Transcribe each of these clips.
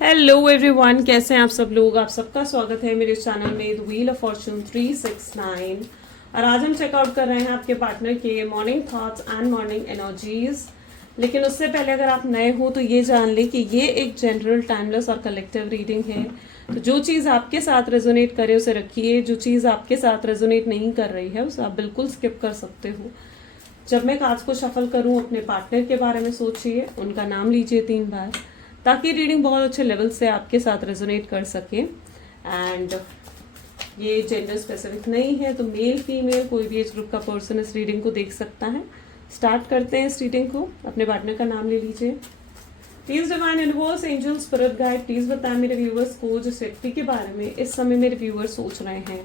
Hello everyone, कैसे हैं आप सब लोग। आप सबका स्वागत है मेरे चैनल में द व्हील ऑफ फॉर्चून 369। और आज हम चेकआउट कर रहे हैं आपके पार्टनर के morning thoughts and morning energies. लेकिन उससे पहले अगर आप नए हो तो ये जान लें कि ये एक जनरल, टाइमलेस और कलेक्टिव रीडिंग है। तो जो चीज़ आपके साथ रेजोनेट करे उसे रखिए, जो चीज़ आपके साथ रेजोनेट नहीं कर रही है उसे आप बिल्कुल स्किप कर सकते हो। जब मैं कार्ड्स को शफल करूं, अपने पार्टनर के बारे में सोचिए, उनका नाम लीजिए 3 बार, ताकि रीडिंग बहुत अच्छे लेवल से आपके साथ रेजोनेट कर सके। एंड ये जेंडर स्पेसिफिक नहीं है, तो मेल फीमेल कोई भी एज ग्रुप का पर्सन इस रीडिंग को देख सकता है। स्टार्ट करते हैं इस रीडिंग को। अपने पार्टनर का नाम ले लीजिए। Please divine universe, angel, spirit guide, please बताएं मेरे व्यूवर्स को जिस व्यक्ति के बारे में इस समय मेरे व्यूवर्स सोच रहे हैं,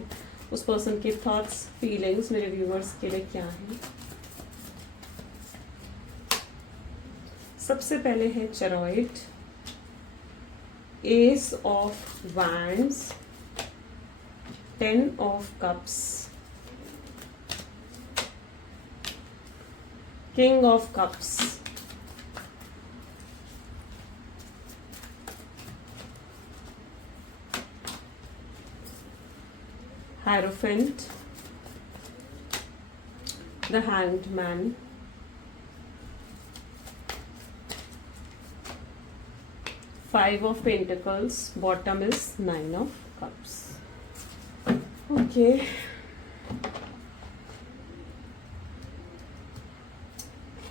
उस पर्सन के थॉट्स, फीलिंग्स मेरे व्यूवर्स के लिए क्या है। सबसे पहले है chariot, ace of wands, 10 of cups, king of cups, hierophant, the hanged man, Five of Pentacles, bottom is 9 of Cups. Okay.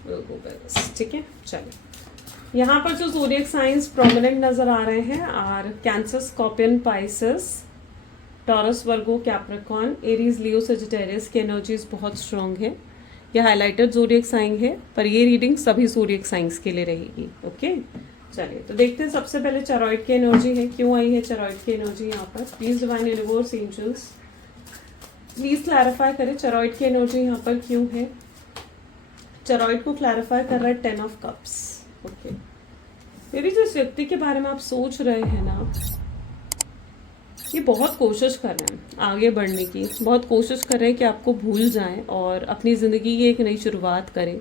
We'll go by this. ठीक है, चलिए। यहाँ पर जो ज़ोडिएक साइंस प्रोमिनेंट नजर आ रहे हैं और कैंसर, स्कॉर्पियन, पाइसेस, टॉरस, वर्गो, कैप्रिकॉर्न, एरीज, लियो, सजिटेरियस की एनर्जीज बहुत स्ट्रांग है। यह हाईलाइटेड ज़ोडिएक साइन है, पर ये रीडिंग सभी ज़ोडिएक साइंस के लिए रहेगी। ओके, चलिए तो देखते हैं। सबसे पहले चेरॉइड की एनर्जी है, क्यों आई है चेरॉइड की एनर्जी यहाँ पर। Please divine universe, angels please clarify करें चेरॉइड की एनर्जी यहाँ पर क्यों है। चेरॉइड को क्लैरिफाई कर रहा है 10 ऑफ कप्स। ओके, मेरी जिस व्यक्ति के बारे में आप सोच रहे हैं ना, ये बहुत कोशिश कर रहे हैं आगे बढ़ने की, बहुत कोशिश कर रहे हैं कि आपको भूल जाएं और अपनी ज़िंदगी की एक नई शुरुआत करें,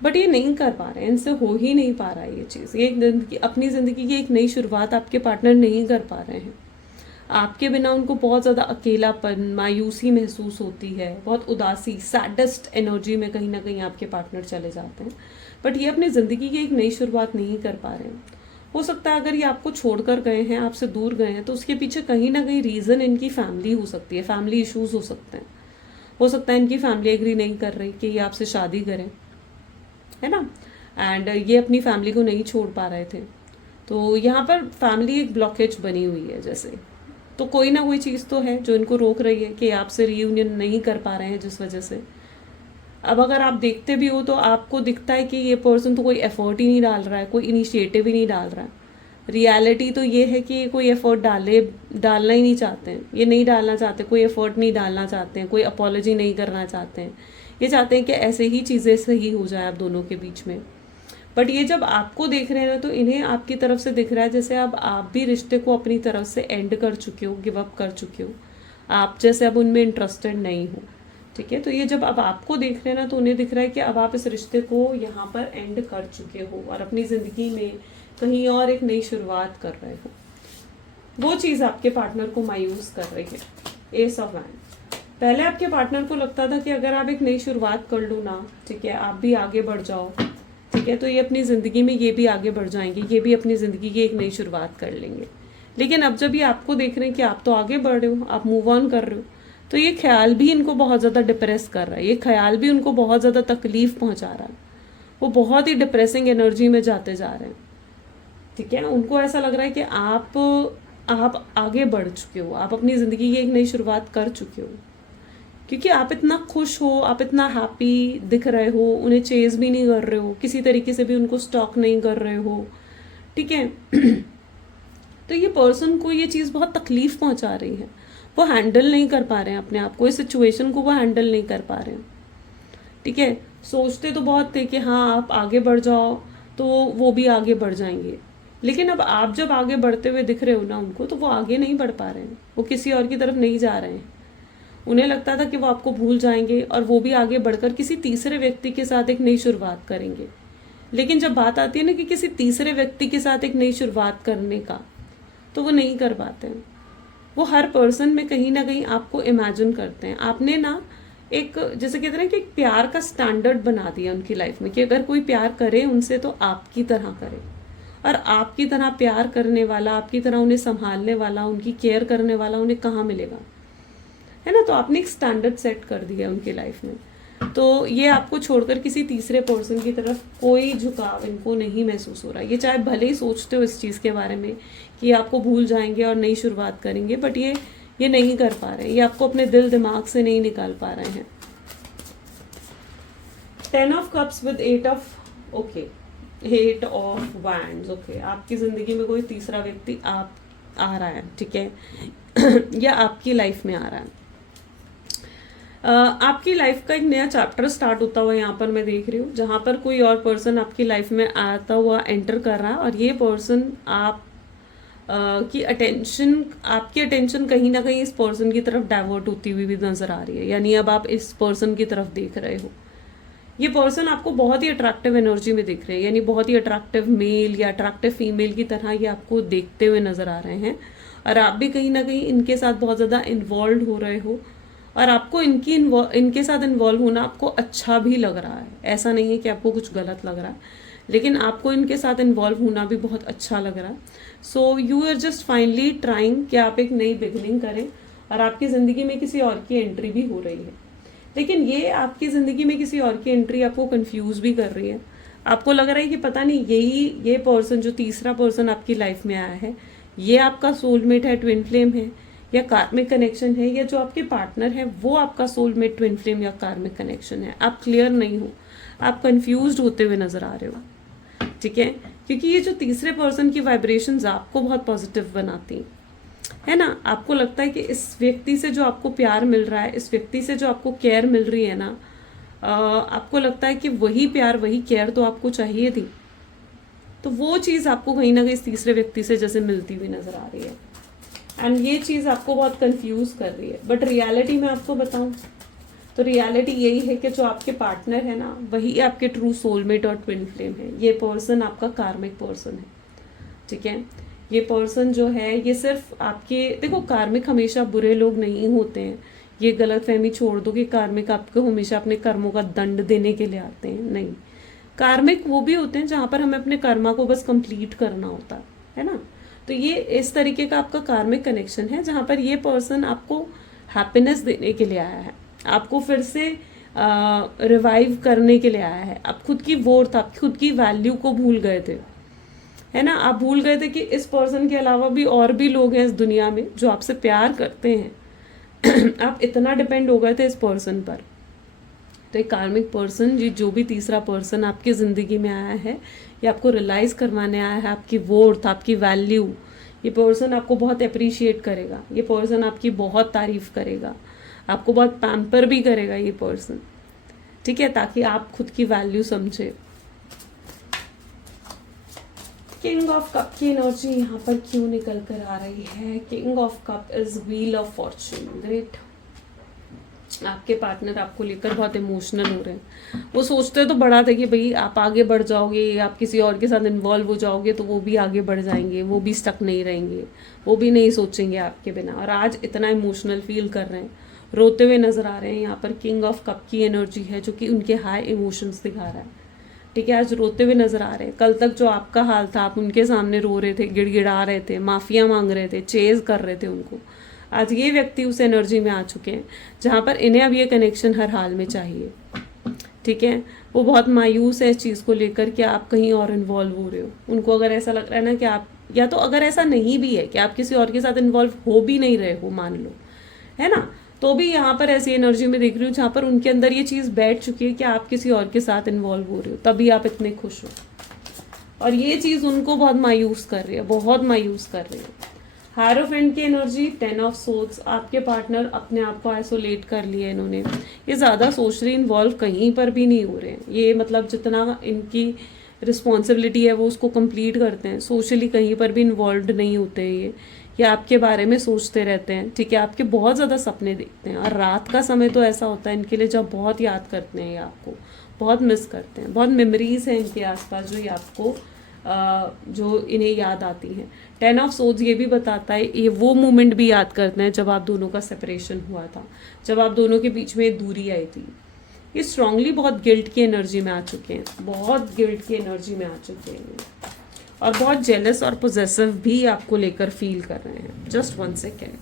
बट ये नहीं कर पा रहे हैं, इनसे हो ही नहीं पा रहा है ये चीज़। ये अपनी ज़िंदगी की एक नई शुरुआत आपके पार्टनर नहीं कर पा रहे हैं। आपके बिना उनको बहुत ज़्यादा अकेलापन, मायूसी महसूस होती है, बहुत उदासी, सैडेस्ट एनर्जी में कहीं ना कहीं आपके पार्टनर चले जाते हैं। बट ये अपनी ज़िंदगी की एक नई शुरुआत नहीं कर पा रहे हैं। हो सकता है अगर ये आपको छोड़कर गए हैं, आपसे दूर गए हैं, तो उसके पीछे कहीं ना कहीं रीज़न इनकी फैमिली हो सकती है, फैमिली इशूज़ हो सकते हैं। हो सकता है इनकी फैमिली एग्री नहीं कर रही कि ये आपसे शादी करें, है ना, एंड ये अपनी फैमिली को नहीं छोड़ पा रहे थे। तो यहाँ पर फैमिली एक ब्लॉकेज बनी हुई है जैसे। तो कोई ना कोई चीज़ तो है जो इनको रोक रही है कि आपसे रीयूनियन नहीं कर पा रहे हैं, जिस वजह से। अब अगर आप देखते भी हो तो आपको दिखता है कि ये पर्सन तो कोई एफर्ट ही नहीं डाल रहा है, कोई इनिशिएटिव ही नहीं डाल रहा है। रियलिटी तो ये है कि ये कोई एफर्ट डालना ही नहीं चाहते हैं, ये नहीं डालना चाहते, कोई एफर्ट नहीं डालना चाहते हैं, कोई अपॉलॉजी नहीं करना चाहते हैं। ये चाहते हैं कि ऐसे ही चीज़ें सही हो जाए आप दोनों के बीच में। बट ये जब आपको देख रहे हैं ना, तो इन्हें आपकी तरफ से दिख रहा है जैसे अब आप भी रिश्ते को अपनी तरफ से एंड कर चुके हो, गिव अप कर चुके हो, आप जैसे अब उनमें इंटरेस्टेड नहीं हो। ठीक है, तो ये जब अब आपको देख रहे हैं ना, तो उन्हें दिख रहा है कि अब आप इस रिश्ते को यहाँ पर एंड कर चुके हो और अपनी ज़िंदगी में कहीं और एक नई शुरुआत कर रहे हो। वो चीज़ आपके पार्टनर को मायूस कर रही है। S of wand. पहले आपके पार्टनर को लगता था कि अगर आप एक नई शुरुआत कर लो ना, ठीक है, आप भी आगे बढ़ जाओ, ठीक है, तो ये अपनी ज़िंदगी में ये भी आगे बढ़ जाएंगे, ये भी अपनी ज़िंदगी की एक नई शुरुआत कर लेंगे। लेकिन अब जब ये आपको देख रहे हैं कि आप तो आगे बढ़ रहे हो, आप मूव ऑन कर रहे हो, तो ये ख्याल भी इनको बहुत ज़्यादा डिप्रेस कर रहा है, ये ख्याल भी उनको बहुत ज़्यादा तकलीफ पहुंचा रहा है। वो बहुत ही डिप्रेसिंग एनर्जी में जाते जा रहे हैं। ठीक है, उनको ऐसा लग रहा है कि आप आगे बढ़ चुके हो, आप अपनी ज़िंदगी की एक नई शुरुआत कर चुके हो, क्योंकि आप इतना खुश हो, आप इतना हैप्पी दिख रहे हो, उन्हें चेज भी नहीं कर रहे हो, किसी तरीके से भी उनको स्टॉक नहीं कर रहे हो। ठीक है तो ये पर्सन को ये चीज़ बहुत तकलीफ पहुंचा रही है, वो हैंडल नहीं कर पा रहे हैं अपने आप को, इस सिचुएशन को वो हैंडल नहीं कर पा रहे हैं। ठीक है, सोचते तो बहुत थे कि हाँ आप आगे बढ़ जाओ तो वो भी आगे बढ़ जाएंगे, लेकिन अब आप जब आगे बढ़ते हुए दिख रहे हो ना उनको, तो वो आगे नहीं बढ़ पा रहे हैं, वो किसी और की तरफ नहीं जा रहे हैं। उन्हें लगता था कि वो आपको भूल जाएंगे और वो भी आगे बढ़कर किसी तीसरे व्यक्ति के साथ एक नई शुरुआत करेंगे, लेकिन जब बात आती है ना कि किसी तीसरे व्यक्ति के साथ एक नई शुरुआत करने का, तो वो नहीं कर पाते हैं। वो हर पर्सन में कहीं ना कहीं आपको इमेजिन करते हैं। आपने ना एक, जैसे कहते हैं ना कि एक प्यार का स्टैंडर्ड बना दिया उनकी लाइफ में कि अगर कोई प्यार करे उनसे तो आपकी तरह करे, और आपकी तरह प्यार करने वाला, आपकी तरह उन्हें संभालने वाला, उनकी केयर करने वाला उन्हें कहाँ मिलेगा, है ना। तो आपने एक स्टैंडर्ड सेट कर दिया उनकी लाइफ में। तो ये आपको छोड़कर किसी तीसरे पर्सन की तरफ कोई झुकाव इनको नहीं महसूस हो रहा। ये चाहे भले ही सोचते हो इस चीज़ के बारे में कि आपको भूल जाएंगे और नई शुरुआत करेंगे, बट ये नहीं कर पा रहे हैं, ये आपको अपने दिल दिमाग से नहीं निकाल पा रहे हैं। 10 of cups with 8 of okay 8 of wands. Okay, आपकी जिंदगी में कोई तीसरा व्यक्ति आप आ रहा है, ठीक है या आपकी लाइफ में आ रहा है। आपकी लाइफ का एक नया चैप्टर स्टार्ट होता हुआ यहाँ पर मैं देख रही हूँ, जहाँ पर कोई और पर्सन आपकी लाइफ में आता हुआ एंटर कर रहा है, और ये पर्सन आप की आपकी अटेंशन कहीं ना कहीं इस पर्सन की तरफ डाइवर्ट होती हुई भी नजर आ रही है। यानी अब आप इस पर्सन की तरफ देख रहे हो। ये पर्सन आपको बहुत ही अट्रैक्टिव एनर्जी में दिख रहे हैं, यानी बहुत ही अट्रैक्टिव मेल या अट्रैक्टिव फीमेल की तरह ये आपको देखते हुए नजर आ रहे हैं, और आप भी कहीं ना कहीं इनके साथ बहुत ज़्यादा इन्वॉल्व हो रहे हो, और आपको इनके साथ इन्वॉल्व होना आपको अच्छा भी लग रहा है। ऐसा नहीं है कि आपको कुछ गलत लग रहा है, लेकिन आपको इनके साथ इन्वॉल्व होना भी बहुत अच्छा लग रहा है। So you are just finally trying कि आप एक नई बिगनिंग करें, और आपकी ज़िंदगी में किसी और की एंट्री भी हो रही है। लेकिन ये आपकी ज़िंदगी में किसी और की एंट्री आपको कंफ्यूज भी कर रही है। आपको लग रहा है कि पता नहीं ये पर्सन, जो तीसरा पर्सन आपकी लाइफ में आया है, ये आपका सोलमेट है, ट्विन फ्लेम है, या कार्मिक कनेक्शन है, या जो आपके पार्टनर है वो आपका सोलमेट, ट्विन फ्लेम या कार्मिक कनेक्शन है। आप क्लियर नहीं हो, आप कंफ्यूज्ड होते हुए नजर आ रहे हो, ठीक है। क्योंकि ये जो तीसरे पर्सन की वाइब्रेशंस आपको बहुत पॉजिटिव बनाती है ना। आपको लगता है कि इस व्यक्ति से जो आपको प्यार मिल रहा है, इस व्यक्ति से जो आपको केयर मिल रही है ना, आपको लगता है कि वही प्यार, वही केयर तो आपको चाहिए थी। तो वो चीज़ आपको कहीं ना कहीं इस तीसरे व्यक्ति से जैसे मिलती हुई नजर आ रही है, एंड ये चीज़ आपको बहुत कंफ्यूज कर रही है। बट रियलिटी में आपको बताऊं तो रियलिटी यही है कि जो आपके पार्टनर है ना, वही आपके ट्रू सोलमेट और ट्विन फ्लेम है। ये पर्सन आपका कार्मिक पर्सन है, ठीक है। ये पर्सन जो है, ये सिर्फ आपके, देखो कार्मिक हमेशा बुरे लोग नहीं होते हैं। ये गलतफहमी छोड़ दो कि कार्मिक आपको हमेशा अपने कर्मों का दंड देने के लिए आते हैं, नहीं। कार्मिक वो भी होते हैं जहाँ पर हमें अपने कर्मा को बस कंप्लीट करना होता है ना। तो ये इस तरीके का आपका कार्मिक कनेक्शन है, जहाँ पर ये पर्सन आपको हैप्पीनेस देने के लिए आया है, आपको फिर से रिवाइव करने के लिए आया है। आप खुद की वर्थ, आप खुद की वैल्यू को भूल गए थे, है ना। आप भूल गए थे कि इस पर्सन के अलावा भी और भी लोग हैं इस दुनिया में जो आपसे प्यार करते हैं। आप इतना डिपेंड हो गए थे इस पर्सन पर। तो एक कार्मिक पर्सन, जो भी तीसरा पर्सन आपकी ज़िंदगी में आया है, ये आपको रियलाइज़ करवाने आया है आपकी वर्थ, आपकी वैल्यू। ये पर्सन आपको बहुत अप्रिशिएट करेगा, ये पर्सन आपकी बहुत तारीफ करेगा, आपको बहुत पैम्पर भी करेगा ये पर्सन, ठीक है, ताकि आप खुद की वैल्यू समझे। किंग ऑफ कप की एनर्जी यहाँ पर क्यों निकल कर आ रही है? King of cup is wheel of Fortune. Great. आपके पार्टनर आपको लेकर बहुत इमोशनल हो रहे हैं। वो सोचते तो बड़ा था कि भाई आप आगे बढ़ जाओगे, आप किसी और के साथ इन्वॉल्व हो जाओगे तो वो भी आगे बढ़ जाएंगे, वो भी स्टक नहीं रहेंगे, वो भी नहीं सोचेंगे आपके बिना। और आज इतना इमोशनल फील कर रहे हैं, रोते हुए नजर आ रहे हैं। यहाँ पर किंग ऑफ कप की एनर्जी है जो कि उनके हाई इमोशंस दिखा रहा है, ठीक है। आज रोते हुए नजर आ रहे हैं। कल तक जो आपका हाल था, आप उनके सामने रो रहे थे, गिड़गिड़ा रहे थे, माफिया मांग रहे थे, चेज कर रहे थे उनको। आज ये व्यक्ति उस एनर्जी में आ चुके हैं जहाँ पर इन्हें अब ये कनेक्शन हर हाल में चाहिए, ठीक है। वो बहुत मायूस है इस चीज़ को लेकर कि आप कहीं और इन्वॉल्व हो रहे हो। उनको अगर ऐसा लग रहा है ना कि आप, या तो अगर ऐसा नहीं भी है कि आप किसी और के साथ इन्वॉल्व हो भी नहीं रहे हो, मान लो, है ना, तो भी यहाँ पर ऐसी एनर्जी में देख रही हूँ जहाँ पर उनके अंदर ये चीज़ बैठ चुकी है कि आप किसी और के साथ इन्वॉल्व हो रहे हो, तभी आप इतने खुश हो। और ये चीज़ उनको बहुत मायूस कर रही है, बहुत मायूस कर रही है। हायरोफेंट की एनर्जी, 10 ऑफ सोर्ड्स। आपके पार्टनर अपने आप को आइसोलेट कर लिया इन्होंने। ये ज़्यादा सोशली इन्वॉल्व कहीं पर भी नहीं हो रहे हैं। ये मतलब जितना इनकी रिस्पॉन्सिबिलिटी है वो उसको कंप्लीट करते हैं, सोशली कहीं पर भी इन्वॉल्व नहीं होते ये आपके बारे में सोचते रहते हैं, ठीक है। आपके बहुत ज़्यादा सपने देखते हैं, और रात का समय तो ऐसा होता है इनके लिए जब बहुत याद करते हैं ये आपको, बहुत मिस करते हैं, बहुत मेमोरीज हैं इनके आसपास जो ये आपको जो इन्हें याद आती हैं। 10 ऑफ सोर्ड्स ये भी बताता है, ये वो मोमेंट भी याद करते हैं जब आप दोनों का सेपरेशन हुआ था, जब आप दोनों के बीच में दूरी आई थी। ये स्ट्रांगली बहुत गिल्ट की एनर्जी में आ चुके हैं, बहुत गिल्ट की एनर्जी में आ चुके हैं, और बहुत जेलस और पोजेसिव भी आपको लेकर फील कर रहे हैं। Just 1 second.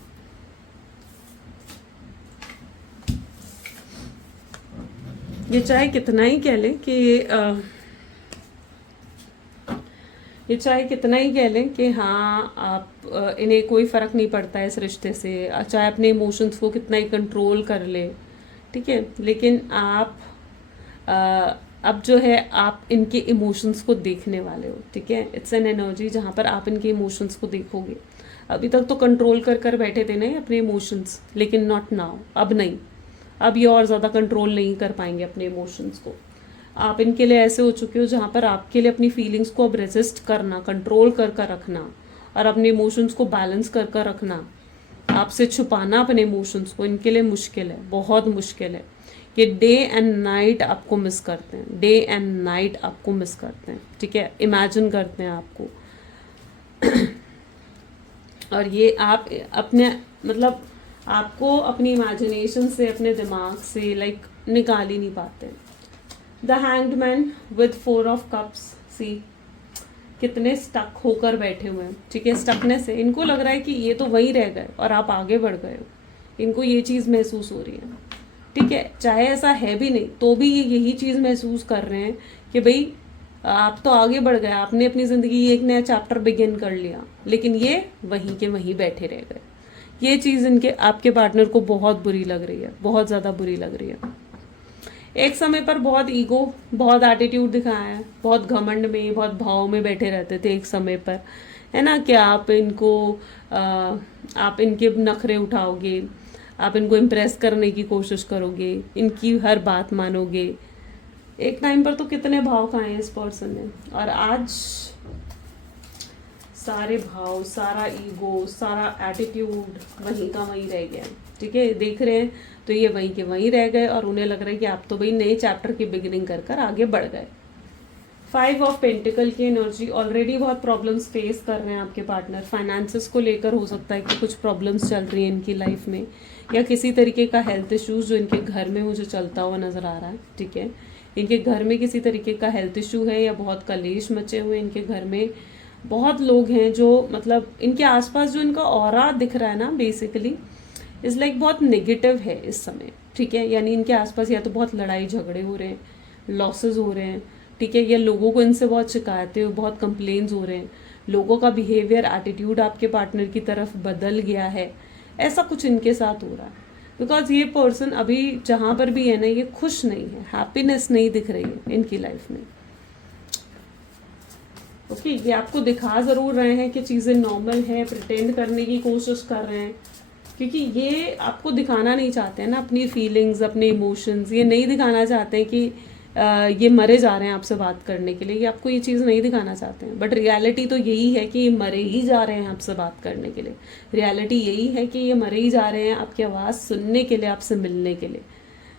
ये चाहे कितना ही कह लें कि ये चाहे कितना ही कह लें कि हाँ आप इन्हें कोई फ़र्क नहीं पड़ता है इस रिश्ते से, चाहे अपने इमोशंस को कितना ही कंट्रोल कर ले, ठीक है, लेकिन आप अब जो है आप इनके इमोशंस को देखने वाले हो, ठीक है। इट्स एन एनर्जी जहाँ पर आप इनके इमोशंस को देखोगे। अभी तक तो कंट्रोल कर कर बैठे थे ना अपने इमोशंस, लेकिन नॉट नाउ, अब नहीं, अब ये और ज़्यादा कंट्रोल नहीं कर पाएंगे अपने इमोशंस को। आप इनके लिए ऐसे हो चुके हो जहाँ पर आपके लिए अपनी फीलिंग्स को अब रेजिस्ट करना, कंट्रोल कर कर रखना और अपने इमोशंस को बैलेंस कर कर रखना, आपसे छुपाना अपने इमोशंस को, इनके लिए मुश्किल है, बहुत मुश्किल है। ये डे एंड नाइट आपको मिस करते हैं, डे एंड नाइट आपको मिस करते हैं, ठीक है, इमेजिन करते हैं आपको। और ये आप अपने मतलब आपको अपनी इमेजिनेशन से, अपने दिमाग से लाइक निकाल ही नहीं पाते। The hanged man with 4 of cups, see कितने स्टक होकर बैठे हुए हैं, ठीक है। स्टकनेस है, इनको लग रहा है कि ये तो वहीं रह गए और आप आगे बढ़ गए हो, इनको ये चीज़ महसूस हो रही है, ठीक है। चाहे ऐसा है भी नहीं तो भी ये यही चीज़ महसूस कर रहे हैं कि भाई आप तो आगे बढ़ गए, आपने अपनी ज़िंदगी एक नया चैप्टर बिगिन कर लिया, लेकिन ये वहीं के वहीं बैठे रह गए। ये चीज़ इनके आपके पार्टनर को बहुत बुरी लग रही है, बहुत ज़्यादा बुरी लग रही है। एक समय पर बहुत ईगो, बहुत एटीट्यूड दिखाया है, बहुत घमंड में, बहुत भाव में बैठे रहते थे एक समय पर, है ना, कि आप इनको आप इनके नखरे उठाओगे, आप इनको इम्प्रेस करने की कोशिश करोगे, इनकी हर बात मानोगे। एक टाइम पर तो कितने भाव खाए इस पर्सन ने, और आज सारे भाव, सारा ईगो, सारा एटीट्यूड वहीं का वहीं रह गया, ठीक है। देख रहे हैं तो ये वहीं के वहीं रह गए और उन्हें लग रहा है कि आप तो भाई नए चैप्टर की बिगिनिंग कर कर आगे बढ़ गए। 5 ऑफ पेंटिकल की एनर्जी, ऑलरेडी बहुत प्रॉब्लम्स फेस कर रहे हैं आपके पार्टनर। फाइनेंसेस को लेकर हो सकता है कि कुछ प्रॉब्लम्स चल रही हैं इनकी लाइफ में, या किसी तरीके का हेल्थ इश्यूज जो इनके घर में मुझे चलता हुआ नज़र आ रहा है, ठीक है। इनके घर में किसी तरीके का हेल्थ इशू है, या बहुत कलेश मचे हुए इनके घर में। बहुत लोग हैं जो मतलब इनके आसपास जो इनका ऑरा दिख रहा है ना, बेसिकली इज़ लाइक बहुत नेगेटिव है इस समय, ठीक है। यानी इनके आसपास या तो बहुत लड़ाई झगड़े हो रहे हैं, लॉसेस हो रहे हैं, ठीक है, या लोगों को इनसे बहुत शिकायतें, बहुत कंप्लेंट्स हो रहे हैं, लोगों का बिहेवियर, एटीट्यूड आपके पार्टनर की तरफ बदल गया है, ऐसा कुछ इनके साथ हो रहा है। बिकॉज ये पर्सन अभी जहाँ पर भी है ना, ये खुश नहीं है, हैप्पीनेस नहीं दिख रही है इनकी लाइफ में। ओके, ये आपको दिखा ज़रूर रहे हैं कि चीज़ें नॉर्मल हैं, प्रिटेंड करने की कोशिश कर रहे हैं, क्योंकि ये आपको दिखाना नहीं चाहते हैं ना अपनी फीलिंग्स, अपने इमोशंस। ये नहीं दिखाना चाहते हैं कि ये मरे जा रहे हैं आपसे बात करने के लिए, ये आपको ये चीज़ नहीं दिखाना चाहते हैं। बट रियलिटी तो यही है कि ये मरे ही जा रहे हैं आपसे बात करने के लिए। रियलिटी यही है कि ये मरे ही जा रहे हैं आपकी आवाज़ सुनने के लिए, आपसे मिलने के लिए।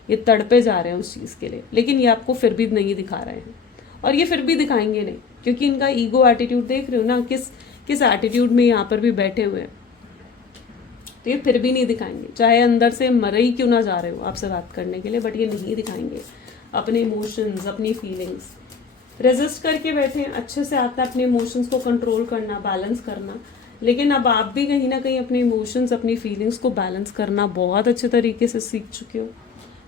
ये तड़पे जा रहे हैं उस चीज़ के लिए, लेकिन ये आपको फिर भी नहीं दिखा रहे हैं, और ये फिर भी दिखाएंगे नहीं, क्योंकि इनका ईगो एटीट्यूड देख रहे हो ना, किस एटीट्यूड में यहाँ पर भी बैठे हुए हैं। तो ये फिर भी नहीं दिखाएंगे, चाहे अंदर से मरे ही क्यों ना जा रहे हो आपसे बात करने के लिए, बट ये नहीं दिखाएंगे अपने इमोशंस, अपनी फीलिंग्स। रेजिस्ट करके बैठे हैं, अच्छे से आता है अपने इमोशंस को कंट्रोल करना, बैलेंस करना, लेकिन अब आप भी कहीं ना कहीं अपने इमोशंस, अपनी फीलिंग्स को बैलेंस करना बहुत अच्छे तरीके से सीख चुके हो।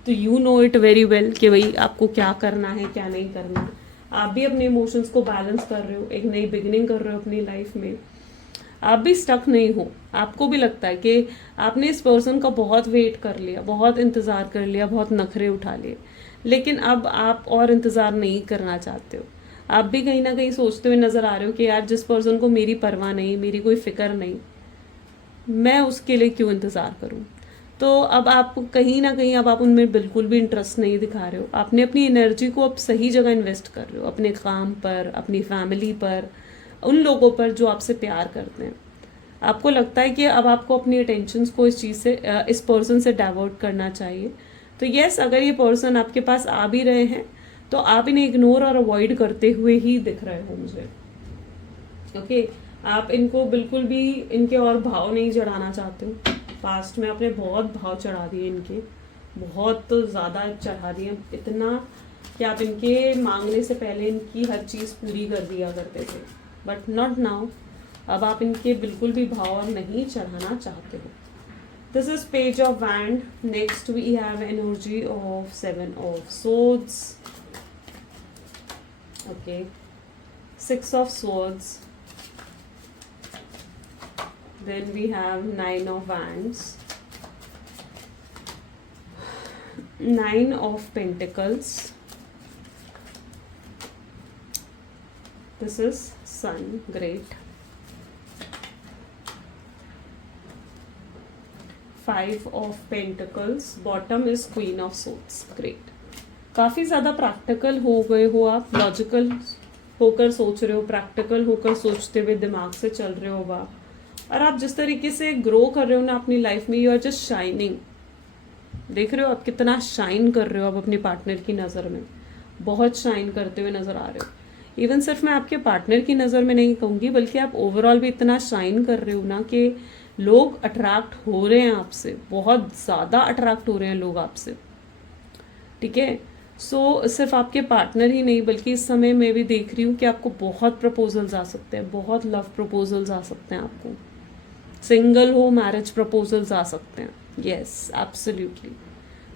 तो you know it very well कि भाई आपको क्या करना है, क्या नहीं करना। आप भी अपने इमोशंस को बैलेंस कर रहे हो, एक नई बिगिनिंग कर रहे हो अपनी लाइफ में। आप भी स्टक नहीं हो, आपको भी लगता है कि आपने इस पर्सन का बहुत वेट कर लिया, बहुत इंतज़ार कर लिया, बहुत नखरे उठा लिए, लेकिन अब आप और इंतज़ार नहीं करना चाहते हो। आप भी कहीं ना कहीं सोचते हुए नज़र आ रहे हो कि यार जिस पर्सन को मेरी परवाह नहीं, मेरी कोई फिक्र नहीं, मैं उसके लिए क्यों इंतज़ार करूं। तो अब आप कहीं ना कहीं अब आप उनमें बिल्कुल भी इंटरेस्ट नहीं दिखा रहे हो। आपने अपनी एनर्जी को अब सही जगह इन्वेस्ट कर रहे हो, अपने काम पर, अपनी फैमिली पर, उन लोगों पर जो आपसे प्यार करते हैं। आपको लगता है कि अब आपको अपनी अटेंशंस को इस चीज़ से, इस पर्सन से डाइवर्ट करना चाहिए। तो यस, अगर ये पर्सन आपके पास आ भी रहे हैं तो आप इन्हें इग्नोर और अवॉइड करते हुए ही दिख रहे हो मुझे। ओके, आप इनको बिल्कुल भी इनके और भाव नहीं चढ़ाना चाहते हो। पास्ट में आपने बहुत भाव चढ़ा दिए इनके, बहुत ज़्यादा चढ़ा दिए, इतना कि आप इनके मांगने से पहले इनकी हर चीज़ पूरी कर दिया करते थे, बट नॉट नाउ। अब आप इनके बिल्कुल भी भाव नहीं चढ़ाना चाहते हो। This is page of wand. Next we have energy of 7 of swords. Okay, 6 of swords. Then we have 9 of wands, 9 of pentacles. This is sun, great. 5 of pentacles, bottom is queen of swords, great. काफ़ी ज़्यादा practical हो गए हो आप, logical होकर सोच रहे हो, प्रैक्टिकल होकर सोचते हुए दिमाग से चल रहे हो आप, और आप जिस तरीके से ग्रो कर रहे हो ना अपनी लाइफ में, यू आर जस्ट शाइनिंग। देख रहे हो आप कितना शाइन कर रहे हो आप अपने पार्टनर की नज़र में, बहुत शाइन करते हुए नज़र आ रहे हो। इवन सिर्फ मैं आपके पार्टनर की नज़र में नहीं कहूँगी, बल्कि आप ओवरऑल भी इतना शाइन कर रहे हो ना कि लोग अट्रैक्ट हो रहे हैं आपसे, बहुत ज़्यादा अट्रैक्ट हो रहे हैं लोग आपसे। ठीक है, सो सिर्फ आपके पार्टनर ही नहीं, बल्कि इस समय मैं भी देख रही हूँ कि आपको बहुत प्रपोजल्स आ सकते हैं, बहुत लव प्रपोजल्स आ सकते हैं आपको। सिंगल हो, मैरिज प्रपोजल्स आ सकते हैं, यस एब्सोल्युटली।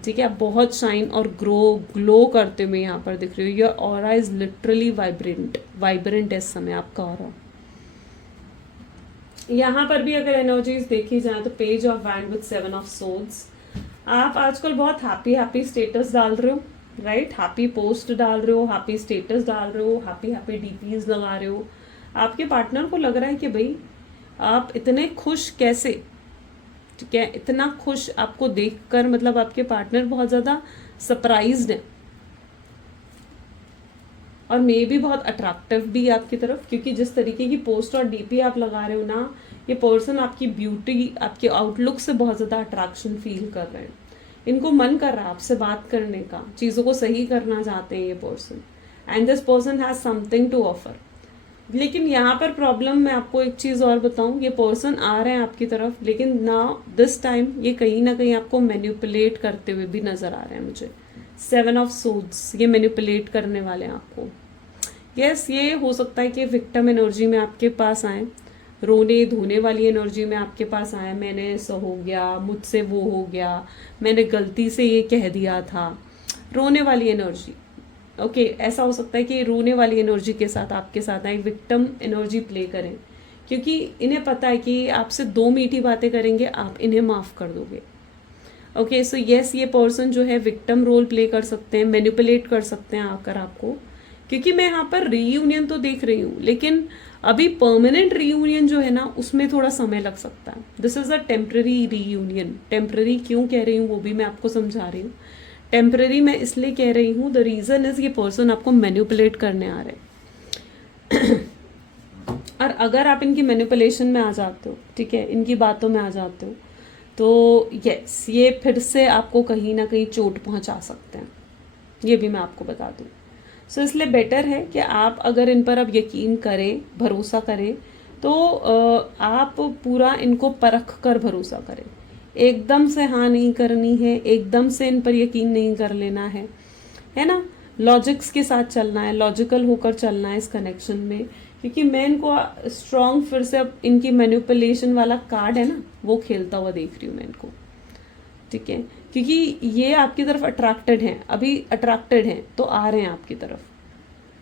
ठीक है, आप बहुत शाइन और ग्लो करते हुए यहाँ पर दिख रहे हो। Your aura is literally vibrant इस समय आपका ऑरा। यहाँ पर भी अगर एनर्जीज देखी जाए तो page of wand with 7 of swords. आप आजकल बहुत हैप्पी स्टेटस डाल रहे हो, राइट? हैप्पी पोस्ट डाल रहे हो, हैप्पी स्टेटस डाल रहे हो, हैप्पी डीपीज लगा रहे हो। आपके पार्टनर को लग रहा है कि भाई आप इतने खुश कैसे, ठीक है, इतना खुश आपको देखकर, मतलब आपके पार्टनर बहुत ज़्यादा सरप्राइज्ड है और मे भी बहुत अट्रैक्टिव भी आपकी तरफ, क्योंकि जिस तरीके की पोस्ट और डीपी आप लगा रहे हो ना, ये पर्सन आपकी ब्यूटी, आपके आउटलुक से बहुत ज़्यादा अट्रैक्शन फील कर रहे हैं। इनको मन कर रहा है आपसे बात करने का, चीज़ों को सही करना चाहते हैं ये person, and this person has something to offer. लेकिन यहाँ पर प्रॉब्लम, मैं आपको एक चीज़ और बताऊँ, ये पर्सन आ रहे हैं आपकी तरफ, लेकिन ना दिस टाइम ये कहीं ना कहीं आपको मैनिपुलेट करते हुए भी नज़र आ रहे हैं मुझे। 7 ऑफ सोर्ड्स, ये मैनिपुलेट करने वाले हैं आपको। यस, ये हो सकता है कि विक्टिम एनर्जी में आपके पास आए, रोने धोने वाली एनर्जी में आपके पास आए, मैंने ऐसा हो गया, मुझसे वो हो गया, मैंने गलती से ये कह दिया था, रोने वाली एनर्जी। ओके, ऐसा हो सकता है कि रोने वाली एनर्जी के साथ आपके साथ आए, विक्टिम एनर्जी प्ले करें, क्योंकि इन्हें पता है कि आपसे 2 मीठी बातें करेंगे, आप इन्हें माफ़ कर दोगे। ओके, सो यस, ये पर्सन जो है विक्टिम रोल प्ले कर सकते हैं, मैनिपुलेट कर सकते हैं आकर आपको, क्योंकि मैं यहाँ पर रीयूनियन तो देख रही हूँ, लेकिन अभी परमानेंट रीयूनियन जो है ना, उसमें थोड़ा समय लग सकता है। This is a temporary reunion. Temporary क्यों कह रही हूँ वो भी मैं आपको समझा रही हूँ। टेम्प्रेरी मैं इसलिए कह रही हूँ, द रीज़न इज़ ये पर्सन आपको मैनिपुलेट करने आ रहे हैं और अगर आप इनकी मैनिपुलेशन में आ जाते हो, ठीक है, इनकी बातों में आ जाते हो, तो यस, ये फिर से आपको कहीं ना कहीं चोट पहुँचा सकते हैं, ये भी मैं आपको बता दूँ। सो इसलिए बेटर है कि आप अगर इन पर अब यकीन करें, भरोसा करें, तो आप पूरा इनको परख कर भरोसा करें। एकदम से हाँ नहीं करनी है, एकदम से इन पर यकीन नहीं कर लेना है ना? लॉजिक्स के साथ चलना है, लॉजिकल होकर चलना है इस कनेक्शन में, क्योंकि मैं इनको स्ट्रॉन्ग फिर से अब इनकी मैनिपुलेशन वाला कार्ड है ना, वो खेलता हुआ देख रही हूँ मैं इनको। ठीक है, क्योंकि ये आपकी तरफ अट्रैक्टेड हैं, अभी अट्रैक्टेड हैं तो आ रहे हैं आपकी तरफ,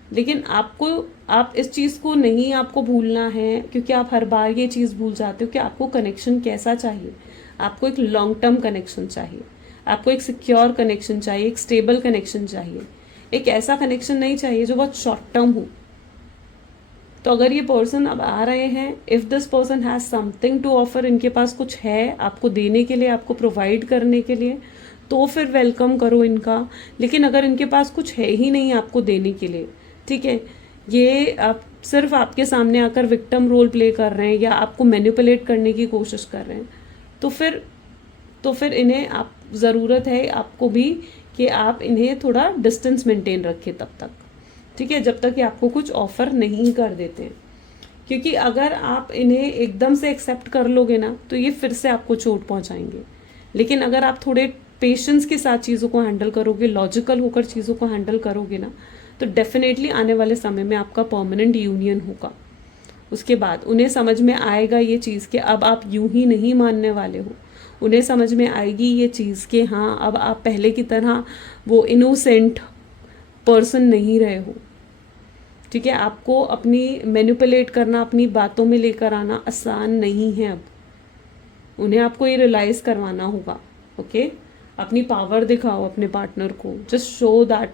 लेकिन आपको, आप इस चीज़ को नहीं आपको भूलना है, क्योंकि आप हर बार ये चीज़ भूल जाते हो कि आपको कनेक्शन कैसा चाहिए। आपको एक लॉन्ग टर्म कनेक्शन चाहिए, आपको एक सिक्योर कनेक्शन चाहिए, एक स्टेबल कनेक्शन चाहिए, एक ऐसा कनेक्शन नहीं चाहिए जो बहुत शॉर्ट टर्म हो। तो अगर ये पर्सन अब आ रहे हैं, if this person has something to offer, इनके पास कुछ है आपको देने के लिए, आपको प्रोवाइड करने के लिए, तो फिर वेलकम करो इनका। लेकिन अगर इनके पास कुछ है ही नहीं आपको देने के लिए, ठीक है, ये आप सिर्फ आपके सामने आकर विक्टिम रोल प्ले कर रहे हैं या आपको मैनिपुलेट करने की कोशिश कर रहे हैं, तो फिर इन्हें आप ज़रूरत है आपको भी कि आप इन्हें थोड़ा डिस्टेंस मेंटेन रखें तब तक, ठीक है, जब तक कि आपको कुछ ऑफ़र नहीं कर देते हैं। क्योंकि अगर आप इन्हें एकदम से एक्सेप्ट कर लोगे ना तो ये फिर से आपको चोट पहुंचाएंगे। लेकिन अगर आप थोड़े पेशेंस के साथ चीज़ों को हैंडल करोगे, लॉजिकल होकर चीज़ों को हैंडल करोगे ना, तो डेफिनेटली आने वाले समय में आपका परमानेंट यूनियन होगा। उसके बाद उन्हें समझ में आएगा ये चीज़ कि अब आप यूं ही नहीं मानने वाले हो। उन्हें समझ में आएगी ये चीज़ कि हाँ, अब आप पहले की तरह वो इनोसेंट पर्सन नहीं रहे हो, ठीक है। आपको अपनी मैनिपुलेट करना, अपनी बातों में लेकर आना आसान नहीं है अब। उन्हें आपको ये रियलाइज़ करवाना होगा, ओके। अपनी पावर दिखाओ अपने पार्टनर को, जस्ट शो दैट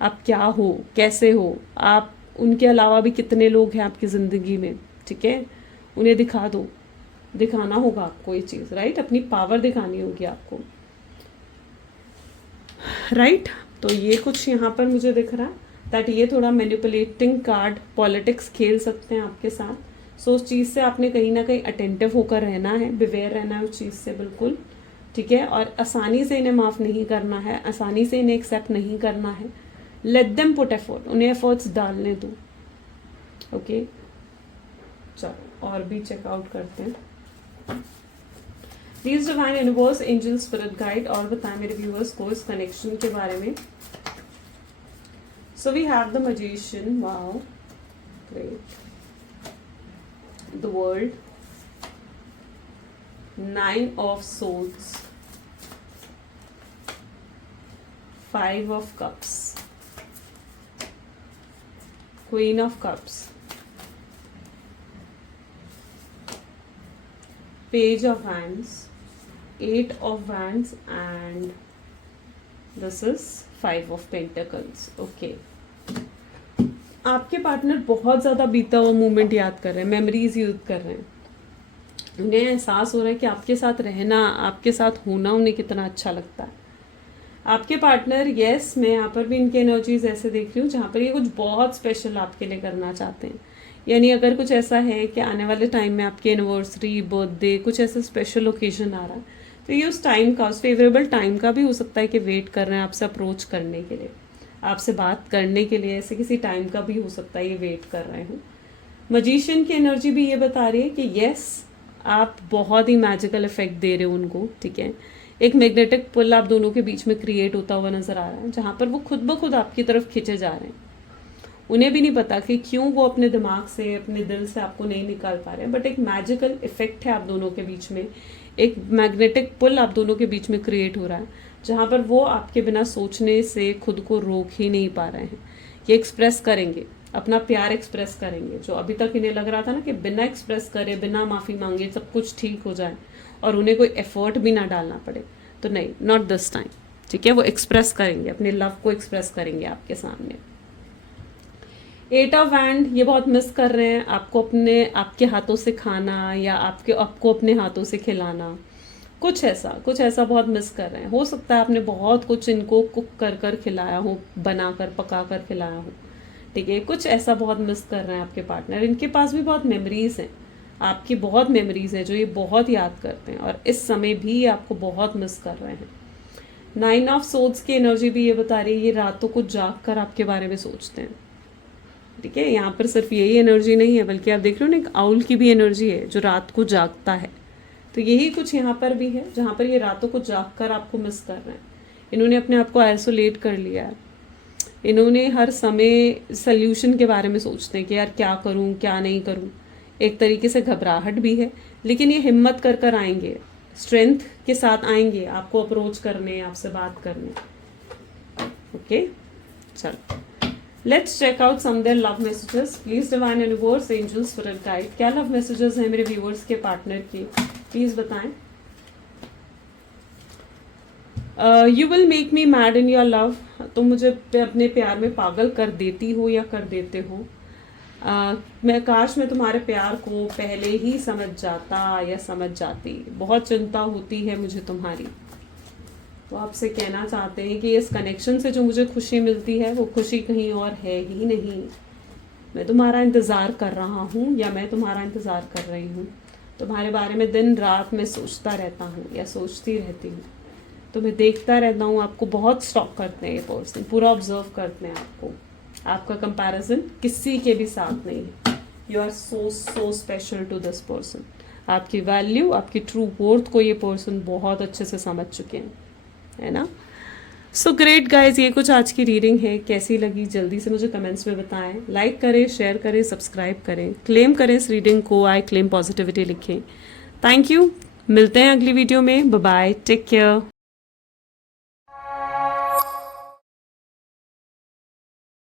आप क्या हो, कैसे हो, आप उनके अलावा भी कितने लोग हैं आपकी ज़िंदगी में, ठीक है। उन्हें दिखा दो, दिखाना होगा आपको ये चीज़, राइट। अपनी पावर दिखानी होगी आपको, राइट। तो ये कुछ यहाँ पर मुझे दिख रहा है दैट ये थोड़ा मैनिपुलेटिंग कार्ड, पॉलिटिक्स खेल सकते हैं आपके साथ। सो उस चीज़ से आपने कहीं ना कहीं अटेंटिव होकर रहना है, बिवेयर रहना है उस चीज़ से, बिल्कुल, ठीक है। और आसानी से इन्हें माफ़ नहीं करना है, आसानी से इन्हें एक्सेप्ट नहीं करना है। लेट देम पुट एफर्ट, उन्हें एफर्ट्स डालने दो, ओके। चलो और भी चेकआउट करते हैं। Please divine universe, angel, spirit guide, और बताएं मेरे व्यूअर्स को इस कनेक्शन के बारे में। So we have the magician, wow great, the world, 9 of swords, 5 of cups, queen of cups, page of wands, 8 of wands, and this is 5 of pentacles, okay। आपके partner बहुत ज़्यादा बीता हुआ मोमेंट याद कर रहे हैं, मेमोरीज यूज कर रहे हैं। उन्हें एहसास हो रहा है कि आपके साथ रहना, आपके साथ होना उन्हें कितना अच्छा लगता है। आपके पार्टनर, यस, मैं यहाँ पर भी इनकी एनर्जीज ऐसे देख रही हूँ जहाँ पर ये कुछ बहुत स्पेशल आपके लिए करना चाहते हैं। यानी अगर कुछ ऐसा है कि आने वाले टाइम में आपकी एनिवर्सरी, बर्थडे, कुछ ऐसा स्पेशल ओकेजन आ रहा है, तो ये उस टाइम का, उस फेवरेबल टाइम का भी हो सकता है कि वेट कर रहे हैं आपसे अप्रोच करने के लिए, आपसे बात करने के लिए। ऐसे किसी टाइम का भी हो सकता है ये वेट कर रहे हो। मजीशियन की एनर्जी भी ये बता रही है कि यस, आप बहुत ही मैजिकल इफेक्ट दे रहे हो उनको, ठीक है। एक मैग्नेटिक पुल आप दोनों के बीच में क्रिएट होता हुआ नजर आ रहा है, जहाँ पर वो खुद ब खुद आपकी तरफ खींचे जा रहे हैं। उन्हें भी नहीं पता कि क्यों वो अपने दिमाग से, अपने दिल से आपको नहीं निकाल पा रहे हैं, बट एक मैजिकल इफेक्ट है आप दोनों के बीच में, एक मैग्नेटिक पुल आप दोनों के बीच में क्रिएट हो रहा है, जहाँ पर वो आपके बिना सोचने से खुद को रोक ही नहीं पा रहे हैं। ये एक्सप्रेस करेंगे, अपना प्यार एक्सप्रेस करेंगे। जो अभी तक इन्हें लग रहा था ना कि बिना एक्सप्रेस करे, बिना माफ़ी मांगे सब कुछ ठीक हो जाए और उन्हें कोई एफर्ट भी ना डालना पड़े, तो नहीं, नॉट दिस टाइम, ठीक है। वो एक्सप्रेस करेंगे, अपने लव को एक्सप्रेस करेंगे आपके सामने। 8 ऑफ वैंड, ये बहुत मिस कर रहे हैं आपको, आपके हाथों से खाना या आपको अपने हाथों से खिलाना, कुछ ऐसा बहुत मिस कर रहे हैं। हो सकता है आपने बहुत कुछ इनको कुक कर कर खिलाया हो, बना कर, पका कर खिलाया हो, ठीक है। कुछ ऐसा बहुत मिस कर रहे हैं आपके पार्टनर। इनके पास भी बहुत मेमोरीज हैं, आपकी बहुत मेमोरीज हैं जो ये बहुत याद करते हैं, और इस समय भी ये आपको बहुत मिस कर रहे हैं। 9 ऑफ सोर्ड्स की एनर्जी भी ये बता रही है ये रातों को जाग कर आपके बारे में सोचते हैं, ठीक है। यहाँ पर सिर्फ यही एनर्जी नहीं है, बल्कि आप देख रहे हो ना, एक आउल की भी एनर्जी है जो रात को जागता है। तो यही कुछ यहाँ पर भी है जहाँ पर ये रातों को जाग कर आपको मिस कर रहे हैं। इन्होंने अपने आप को आइसोलेट कर लिया है। इन्होंने हर समय सल्यूशन के बारे में सोचते हैं कि यार क्या करूँ, क्या नहीं करूँ। एक तरीके से घबराहट भी है, लेकिन ये हिम्मत कर कर आएंगे, स्ट्रेंथ के साथ आएंगे आपको अप्रोच करने, आपसे बात करने, ओके। चलो let's check out some their love messages. Please divine universe, angels, spirit guide, क्या लव मैसेजेस हैं मेरे व्यूअर्स के पार्टनर के, प्लीज बताएं। You will make me mad in your love, तुम मुझे अपने प्यार में पागल कर देती हो या कर देते हो। मैं तुम्हारे प्यार को पहले ही समझ जाता या समझ जाती, बहुत चिंता होती है मुझे तुम्हारी। तो आपसे कहना चाहते हैं कि इस कनेक्शन से जो मुझे खुशी मिलती है वो खुशी कहीं और है ही नहीं। मैं तुम्हारा इंतज़ार कर रहा हूँ या मैं तुम्हारा इंतज़ार कर रही हूँ। तुम्हारे बारे में दिन रात मैं सोचता रहता हूँ या सोचती रहती हूँ। तो मैं देखता रहता हूँ, आपको बहुत स्टॉक करते हैं ये पर्सन, पूरा ऑब्जर्व करते हैं आपको, आपका कंपैरिजन किसी के भी साथ नहीं है। You are so special to this person. आपकी वैल्यू, आपकी ट्रू वर्थ को ये पर्सन बहुत अच्छे से समझ चुके हैं, है ना। सो ग्रेट गाइज, ये कुछ आज की रीडिंग है। कैसी लगी जल्दी से मुझे कमेंट्स में बताएं। लाइक करें, शेयर करें, सब्सक्राइब करें, क्लेम करें इस रीडिंग को, आई क्लेम पॉजिटिविटी लिखें। थैंक यू, मिलते हैं अगली वीडियो में। Bye bye, take care.